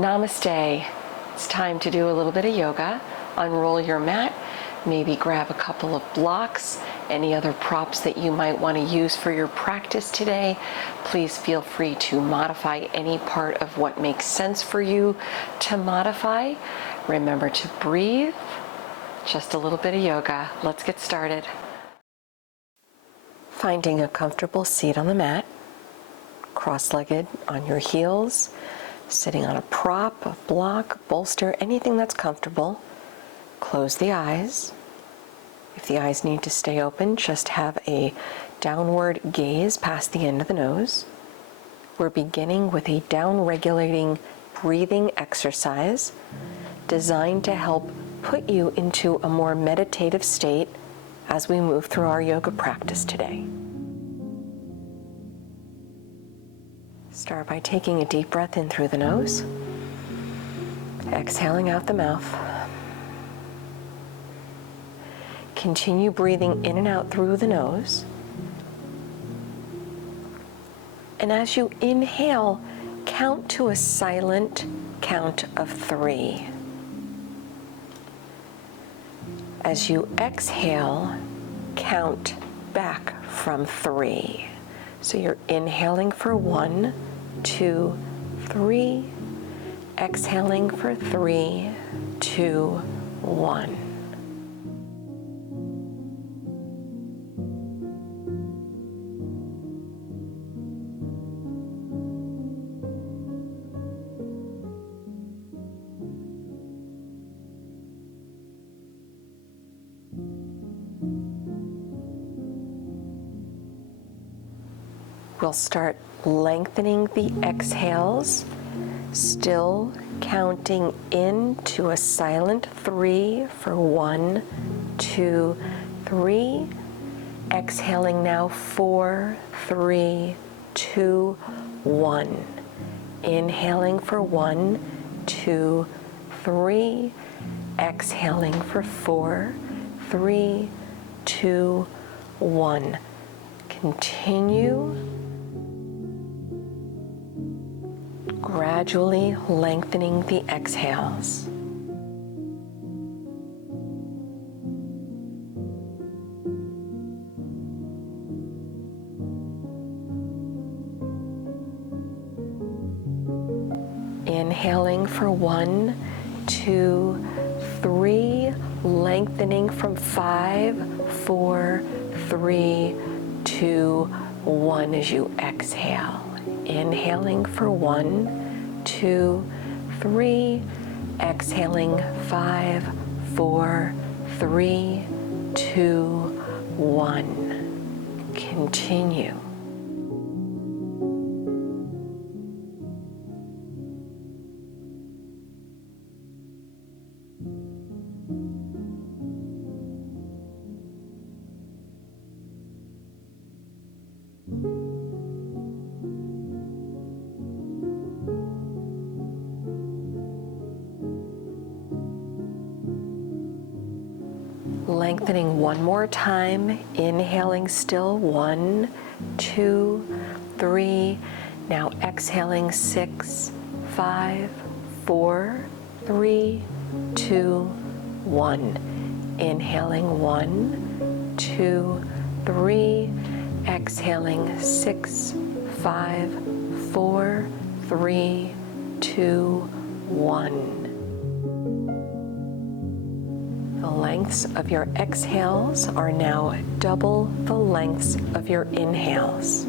Namaste. It's time to do a little bit of yoga. Unroll your mat, maybe grab a couple of blocks, any other props that you might want to use for your practice today. Please feel free to modify any part of what makes sense for you to modify. Remember to breathe. Just a little bit of yoga. Let's get started. Finding a comfortable seat on the mat, cross-legged on your heels, sitting on a prop, a block, bolster, anything that's comfortable. Close the eyes. If the eyes need to stay open, just have a downward gaze past the end of the nose. We're beginning with a down-regulating breathing exercise designed to help put you into a more meditative state as we move through our yoga practice today. Start by taking a deep breath in through the nose, exhaling out the mouth. Continue breathing in and out through the nose. And as you inhale, count to a silent count of 3. As you exhale, count back from 3. So you're inhaling for 1, 2, 3, exhaling for 3, 2, 1. We'll start lengthening the exhales, still counting in to a silent 3 for 1, 2, 3. Exhaling now 4, 3, 2, 1. Inhaling for 1, 2, 3. Exhaling for 4, 3, 2, 1. Continue. Gradually lengthening the exhales. Inhaling for 1, 2, 3, lengthening from 5, 4, 3, 2, 1 as you exhale. Inhaling for 1, 2, 3, exhaling 5, 4, 3, 2, 1. Continue. Lengthening one more time, inhaling still 1, 2, 3. Now exhaling 6, 5, 4, 3, 2, 1. Inhaling 1, 2, 3. Exhaling 6, 5, 4, 3, 2, 1. The lengths of your exhales are now double the lengths of your inhales.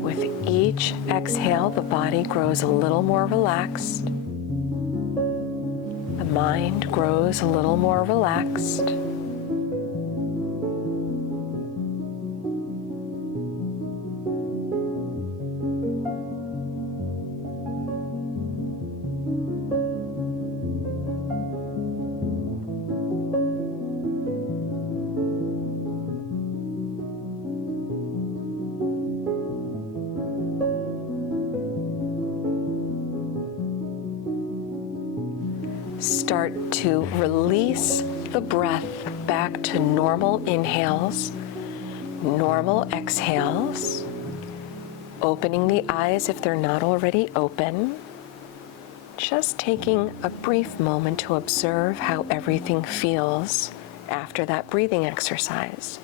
With each exhale, the body grows a little more relaxed. The mind grows a little more relaxed. Start to release the breath back to normal inhales, normal exhales. Opening the eyes if they're not already open. Just taking a brief moment to observe how everything feels after that breathing exercise.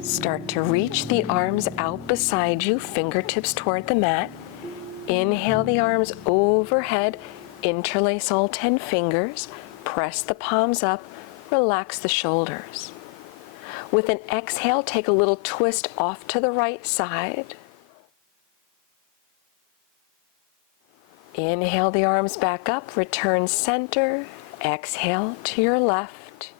Start to reach the arms out beside you, fingertips toward the mat. Inhale the arms overhead, interlace all 10 fingers, press the palms up, relax the shoulders. With an exhale, take a little twist off to the right side. Inhale the arms back up, return center. Exhale to your left.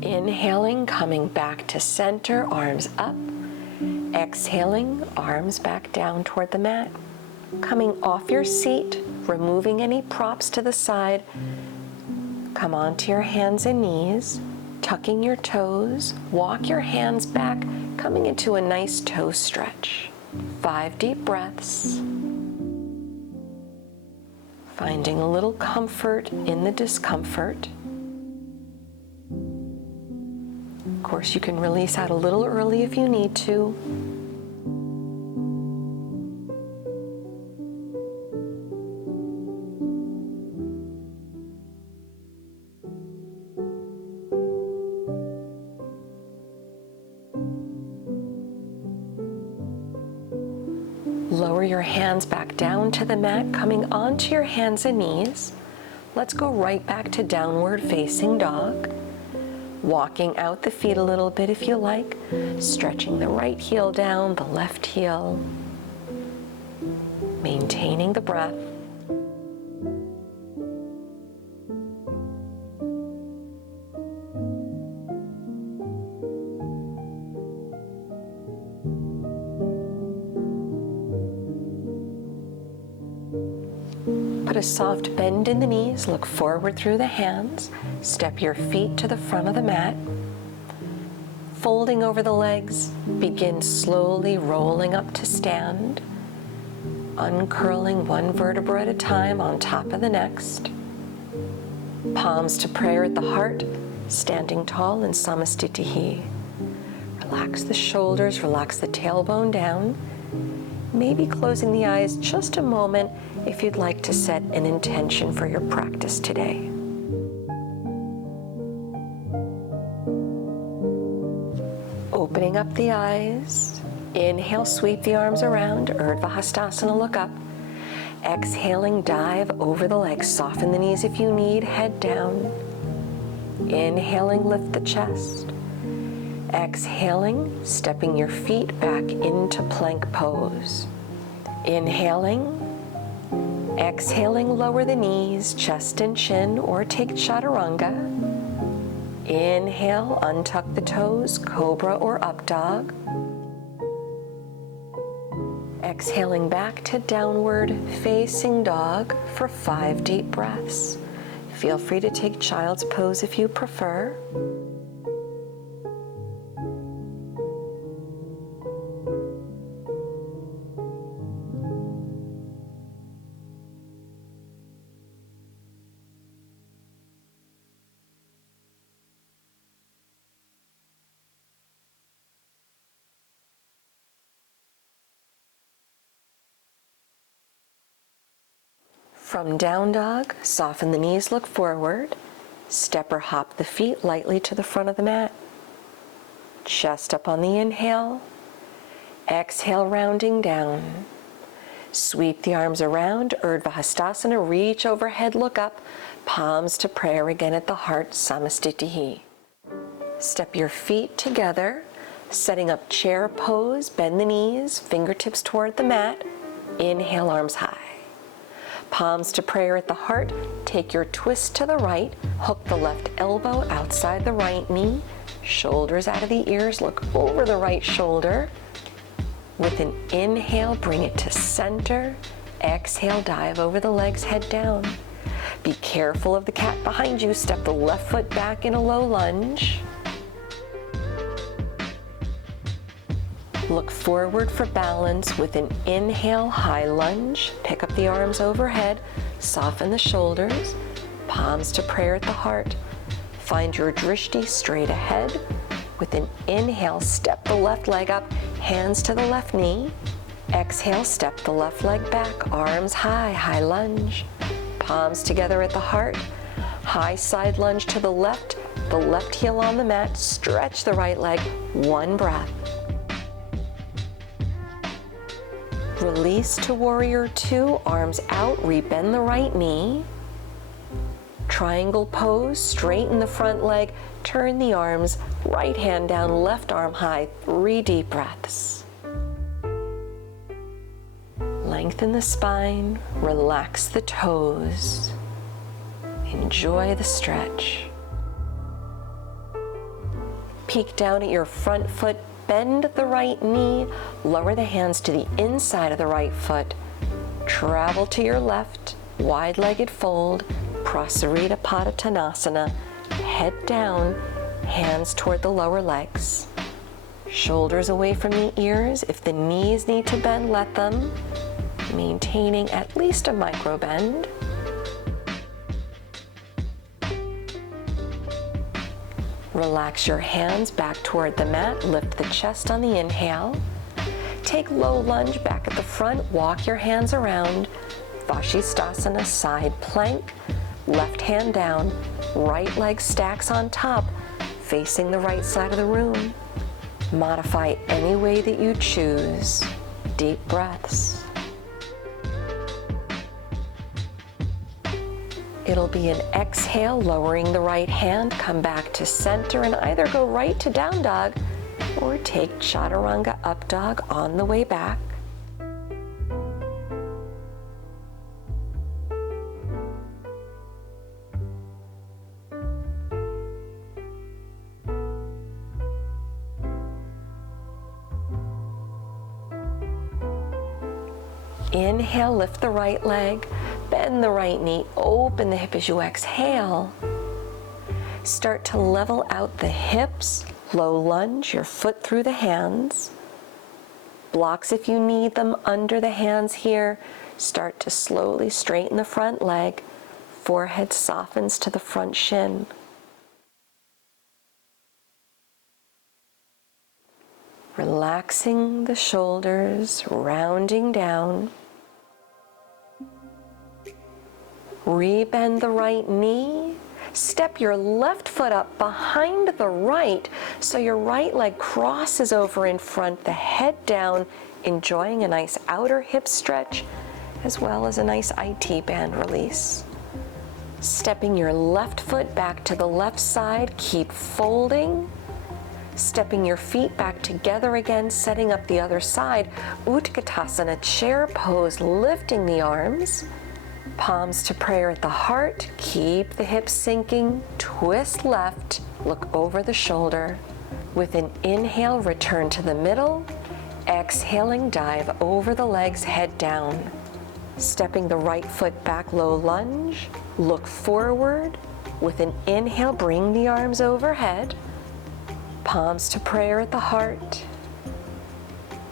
Inhaling, coming back to center, arms up. Exhaling, arms back down toward the mat. Coming off your seat, removing any props to the side. Come onto your hands and knees, tucking your toes, walk your hands back, coming into a nice toe stretch. 5 deep breaths. Finding a little comfort in the discomfort. Of course, you can release out a little early if you need to. Lower your hands back down to the mat, coming onto your hands and knees. Let's go right back to downward facing dog. Walking out the feet a little bit if you like, stretching the right heel down, the left heel. Maintaining the breath. Put a soft bend in the knees, look forward through the hands, step your feet to the front of the mat. Folding over the legs, begin slowly rolling up to stand, uncurling one vertebra at a time on top of the next. Palms to prayer at the heart, standing tall in samastitihi. Relax the shoulders, relax the tailbone down. Maybe closing the eyes just a moment if you'd like to set an intention for your practice today. Opening up the eyes. Inhale, sweep the arms around, Urdhva Hastasana, look up. Exhaling, dive over the legs, soften the knees if you need, head down. Inhaling, lift the chest. Exhaling, stepping your feet back into plank pose. Inhaling. Exhaling, lower the knees, chest and chin, or take chaturanga. Inhale, untuck the toes, cobra or up dog. Exhaling back to downward facing dog for 5 deep breaths. Feel free to take child's pose if you prefer. From down dog, soften the knees, look forward. Step or hop the feet lightly to the front of the mat. Chest up on the inhale. Exhale, rounding down. Sweep the arms around, Urdhva Hastasana, reach overhead, look up. Palms to prayer again at the heart, samastitihi. Step your feet together, setting up chair pose, bend the knees, fingertips toward the mat. Inhale, arms high. Palms to prayer at the heart, take your twist to the right, hook the left elbow outside the right knee, shoulders out of the ears, look over the right shoulder. With an inhale, bring it to center. Exhale, dive over the legs, head down. Be careful of the cat behind you, step the left foot back in a low lunge. Look forward for balance with an inhale, high lunge. Pick up the arms overhead, soften the shoulders, palms to prayer at the heart. Find your drishti straight ahead. With an inhale, step the left leg up, hands to the left knee. Exhale, step the left leg back, arms high, high lunge. Palms together at the heart. High side lunge to the left heel on the mat. Stretch the right leg, one breath. Release to warrior two, arms out, rebend the right knee. Triangle pose, straighten the front leg, turn the arms, right hand down, left arm high, 3 deep breaths. Lengthen the spine, relax the toes. Enjoy the stretch. Peek down at your front foot, bend the right knee, lower the hands to the inside of the right foot. Travel to your left, wide-legged fold, Prasarita Padottanasana, head down, hands toward the lower legs. Shoulders away from the ears. If the knees need to bend, let them. Maintaining at least a micro bend. Relax your hands back toward the mat. Lift the chest on the inhale. Take low lunge back at the front. Walk your hands around. Vashisthasana, side plank. Left hand down. Right leg stacks on top, facing the right side of the room. Modify any way that you choose. Deep breaths. It'll be an exhale, lowering the right hand, come back to center and either go right to down dog or take chaturanga up dog on the way back. Inhale, lift the right leg, bend the right knee, open the hip as you exhale. Start to level out the hips, low lunge, your foot through the hands. Blocks if you need them under the hands here. Start to slowly straighten the front leg. Forehead softens to the front shin. Relaxing the shoulders, rounding down. Rebend the right knee. Step your left foot up behind the right so your right leg crosses over in front, the head down, enjoying a nice outer hip stretch as well as a nice IT band release. Stepping your left foot back to the left side, keep folding. Stepping your feet back together again, setting up the other side. Utkatasana, chair pose, lifting the arms. Palms to prayer at the heart. Keep the hips sinking. Twist left. Look over the shoulder. With an inhale, return to the middle. Exhaling, dive over the legs, head down. Stepping the right foot back, low lunge. Look forward. With an inhale, bring the arms overhead. Palms to prayer at the heart.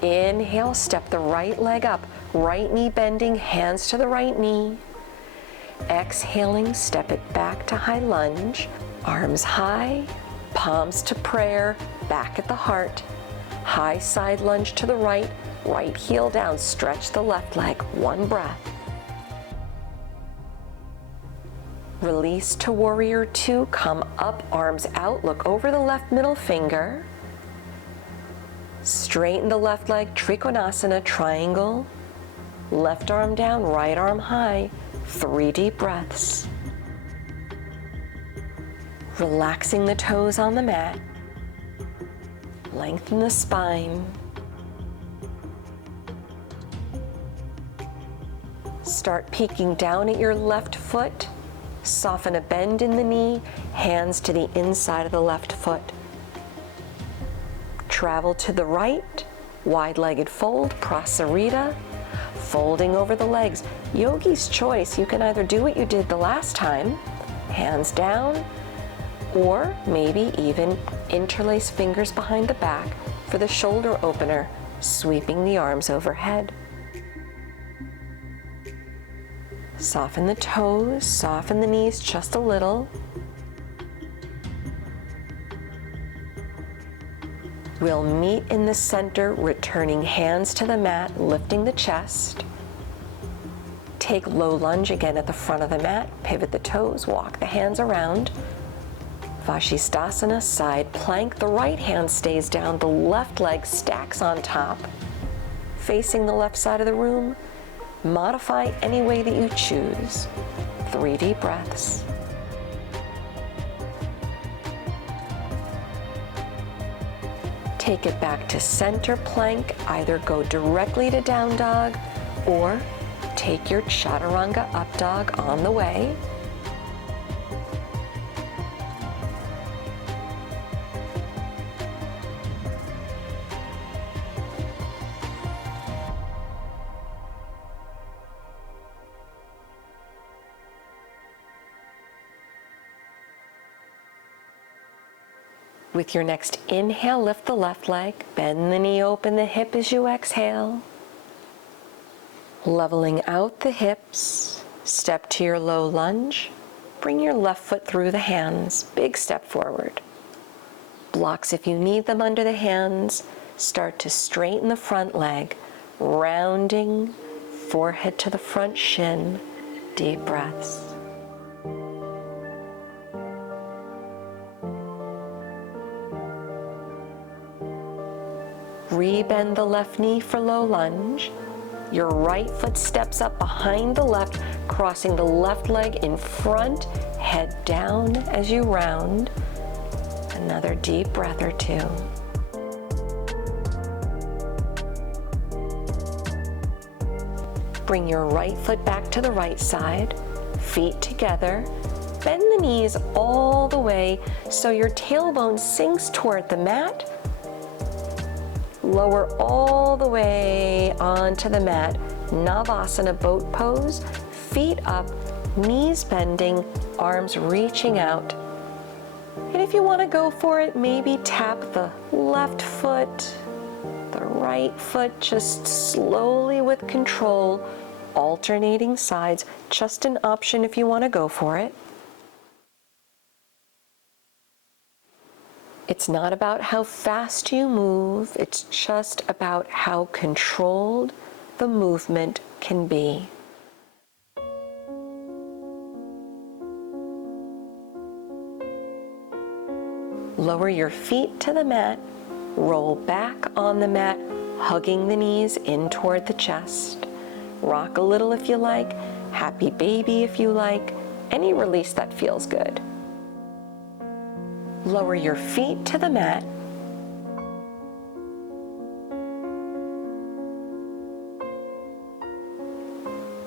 Inhale, step the right leg up. Right knee bending, hands to the right knee. Exhaling, step it back to high lunge. Arms high, palms to prayer, back at the heart. High side lunge to the right, right heel down, stretch the left leg, one breath. Release to warrior two, come up, arms out, look over the left middle finger. Straighten the left leg, Trikonasana, triangle. Left arm down, right arm high, 3 deep breaths. Relaxing the toes on the mat. Lengthen the spine. Start peeking down at your left foot. Soften a bend in the knee, hands to the inside of the left foot. Travel to the right, wide-legged fold, Prasarita, folding over the legs. Yogi's choice, you can either do what you did the last time, hands down, or maybe even interlace fingers behind the back for the shoulder opener, sweeping the arms overhead. Soften the toes, soften the knees just a little. We'll meet in the center, returning hands to the mat, lifting the chest. Take low lunge again at the front of the mat, pivot the toes, walk the hands around. Vashisthasana, side plank, the right hand stays down, the left leg stacks on top. Facing the left side of the room, modify any way that you choose. 3 deep breaths. Take it back to center plank, either go directly to down dog or take your chaturanga up dog on the way. With your next inhale, lift the left leg, bend the knee, open the hip as you exhale. Leveling out the hips, step to your low lunge. Bring your left foot through the hands, big step forward. Blocks if you need them under the hands. Start to straighten the front leg, rounding, forehead to the front shin, deep breaths. Rebend the left knee for low lunge. Your right foot steps up behind the left, crossing the left leg in front, head down as you round. Another deep breath or two. Bring your right foot back to the right side, feet together. Bend the knees all the way so your tailbone sinks toward the mat. Lower all the way onto the mat, Navasana boat pose, feet up, knees bending, arms reaching out. And if you want to go for it, maybe tap the left foot, the right foot, just slowly with control, alternating sides, just an option if you want to go for it. It's not about how fast you move, it's just about how controlled the movement can be. Lower your feet to the mat, roll back on the mat, hugging the knees in toward the chest. Rock a little if you like, happy baby if you like, any release that feels good. Lower your feet to the mat.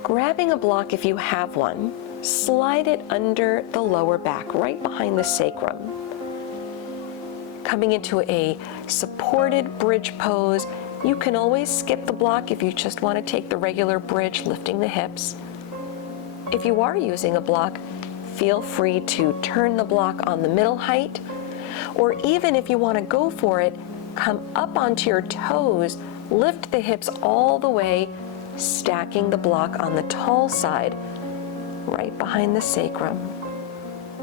Grabbing a block if you have one, slide it under the lower back, right behind the sacrum. Coming into a supported bridge pose. You can always skip the block if you just want to take the regular bridge, lifting the hips. If you are using a block, feel free to turn the block on the middle height, or even if you want to go for it, come up onto your toes, lift the hips all the way, stacking the block on the tall side, right behind the sacrum.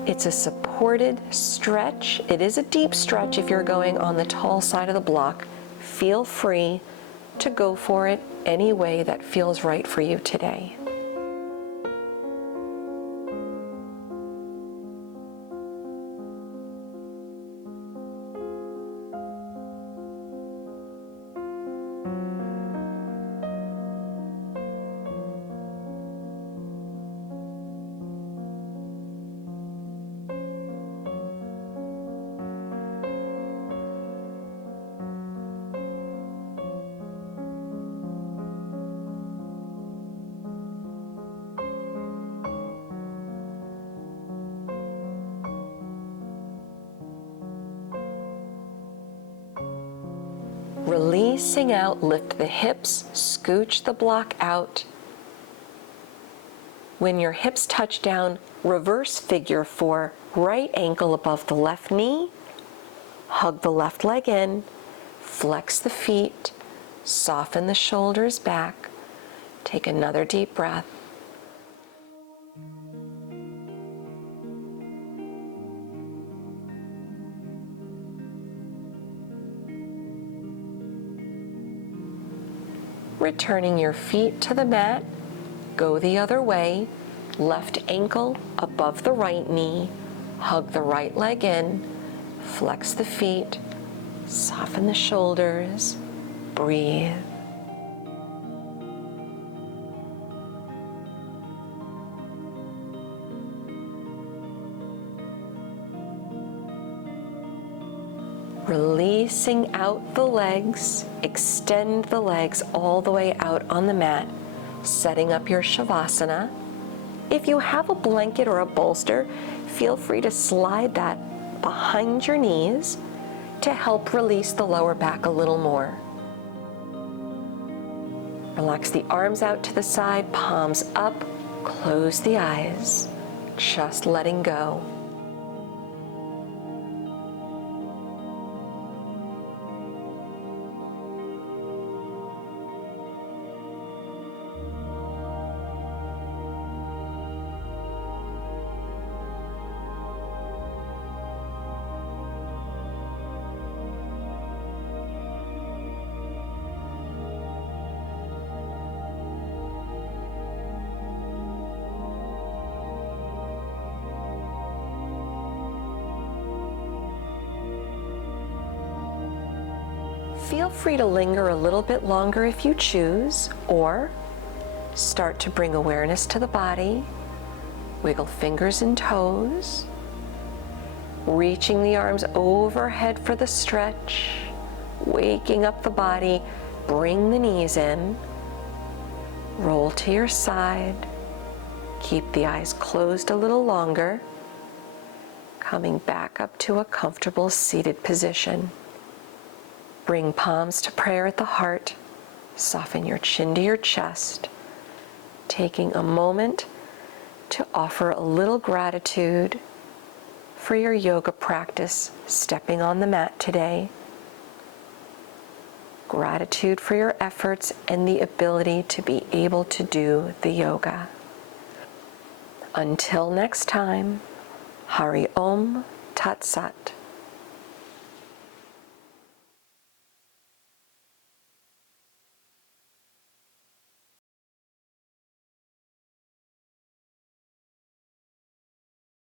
It's a supported stretch. It is a deep stretch if you're going on the tall side of the block. Feel free to go for it any way that feels right for you today. Releasing out, lift the hips, scooch the block out. When your hips touch down, reverse figure 4, right ankle above the left knee, hug the left leg in, flex the feet, Soften the shoulders back. Take another deep breath. Returning your feet to the mat, go the other way, left ankle above the right knee, hug the right leg in, flex the feet, soften the shoulders, breathe. Releasing out the legs, extend the legs all the way out on the mat, setting up your Shavasana. If you have a blanket or a bolster, feel free to slide that behind your knees to help release the lower back a little more. Relax the arms out to the side, palms up, close the eyes, just letting go. Feel free to linger a little bit longer if you choose, or start to bring awareness to the body. Wiggle fingers and toes, reaching the arms overhead for the stretch, waking up the body, bring the knees in, roll to your side, keep the eyes closed a little longer, coming back up to a comfortable seated position. Bring palms to prayer at the heart, soften your chin to your chest, taking a moment to offer a little gratitude for your yoga practice, stepping on the mat today. Gratitude for your efforts and the ability to be able to do the yoga. Until next time, Hari Om Tat Sat.